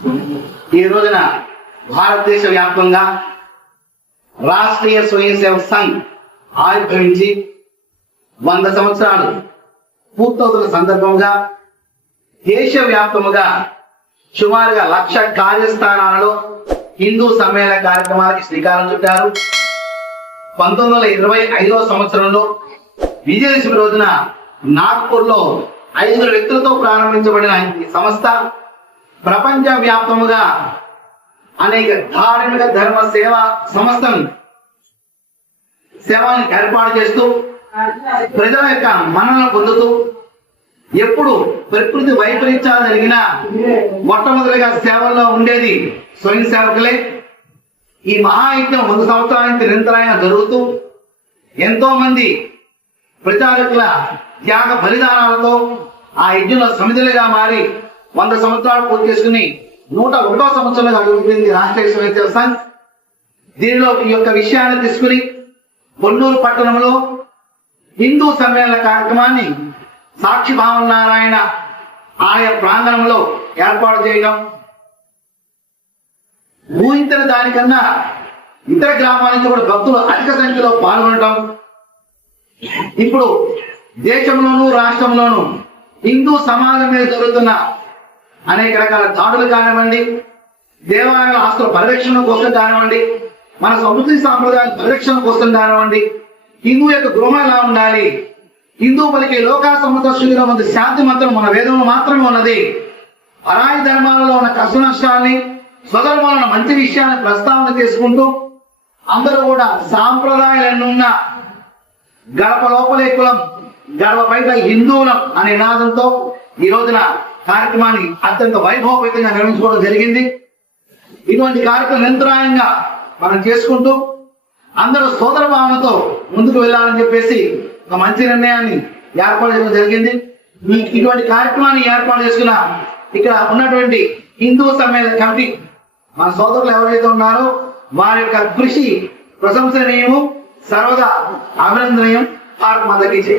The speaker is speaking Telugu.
ఈ రోజున భారతదేశ వ్యాప్తంగా రాష్ట్రీయ స్వయం సేవక్ సంఘ్ ఆవిర్భవించి 100 సంవత్సరాలు పూర్తవుతున్న సందర్భంగా దేశవ్యాప్తముగా సుమారుగా 1,00,000 కార్యస్థానాలలో హిందూ సమ్మేళన కార్యక్రమాలకి శ్రీకారం చుట్టారు. 1925వ సంవత్సరంలో విజయదశమి రోజున నాగ్పూర్ లో 5 వ్యక్తులతో ప్రారంభించబడిన ఈ సంస్థ ప్రపంచ వ్యాప్తముగా అనేక ధార్మిక ధర్మ సేవా సంస్థను సేవలను ఏర్పాటు చేస్తూ ప్రజల యొక్క మన్ననలు పొందుతూ ఎప్పుడు ప్రకృతి వైపరీత్యాలు జరిగినా మొట్టమొదటిగా సేవల్లో ఉండేది స్వయం సేవకులే. ఈ మహాయజ్ఞం 100 సంవత్సరానికి నిరంతరంగా జరుగుతూ ఎంతో మంది ప్రచారకుల త్యాగ బలిదానాలతో ఆ యజ్ఞంలో సమిధులుగా మారి 100 సంవత్సరాలు పూర్తి చేసుకుని 101వ సంవత్సరంలో అడుగుతుంది రాష్ట్రీయ స్వయం సేవక్ సంఘ్. దీనిలో ఈ యొక్క విషయాన్ని తీసుకుని కొల్లూరు పట్టణంలో హిందూ సమ్మేళన కార్యక్రమాన్ని సాక్షి భావనారాయణ ఆలయ ప్రాంగణంలో ఏర్పాటు చేయడం, ఊహించిన దానికన్నా ఇతర గ్రామాల నుంచి కూడా భక్తులు అధిక సంఖ్యలో పాల్గొనడం, ఇప్పుడు దేశంలోనూ రాష్ట్రంలోనూ హిందూ సమాజం మీద జరుగుతున్న అనేక రకాల దాడులు కానివ్వండి, దేవాలయాల ఆస్తుల పరిరక్షణ కోసం కానివ్వండి, మన సంస్కృతి సాంప్రదాయాల పరిరక్షణ కోసం కానివ్వండి, హిందూ యొక్క గృహం ఎలా ఉండాలి, హిందూ పలికే లోకా సమతశుద్ధిలో ఉన్న శాంతి మంత్రం మన వేదంలో మాత్రమే ఉన్నది, పరాయి ధర్మాలలో ఉన్న కష్ట నష్టాన్ని స్వధర్మంలో ఉన్న మంచి విషయాన్ని ప్రస్తావన చేసుకుంటూ అందరూ కూడా సాంప్రదాయాలన్నున్న గడప లోపలే కులం గడప బయట హిందువులం అనే నినాదంతో ఈ రోజున కార్యక్రమాన్ని అత్యంత వైభవపేతంగా నిర్వహించుకోవడం జరిగింది. ఇటువంటి కార్యక్రమం నిరంతరాయంగా మనం చేసుకుంటూ అందరూ సోదర భావనతో ముందుకు వెళ్ళాలని చెప్పేసి ఒక మంచి నిర్ణయాన్ని ఏర్పాటు చేయడం జరిగింది. ఇటువంటి కార్యక్రమాన్ని ఏర్పాటు చేసుకున్న ఇక్కడ ఉన్నటువంటి హిందూ సమ్మేళన కమిటీ మన సోదరులు ఎవరైతే ఉన్నారో వారి యొక్క కృషి ప్రశంసనీయము, సర్వదా అభినందనీయం. భారత్ మాతకి జై.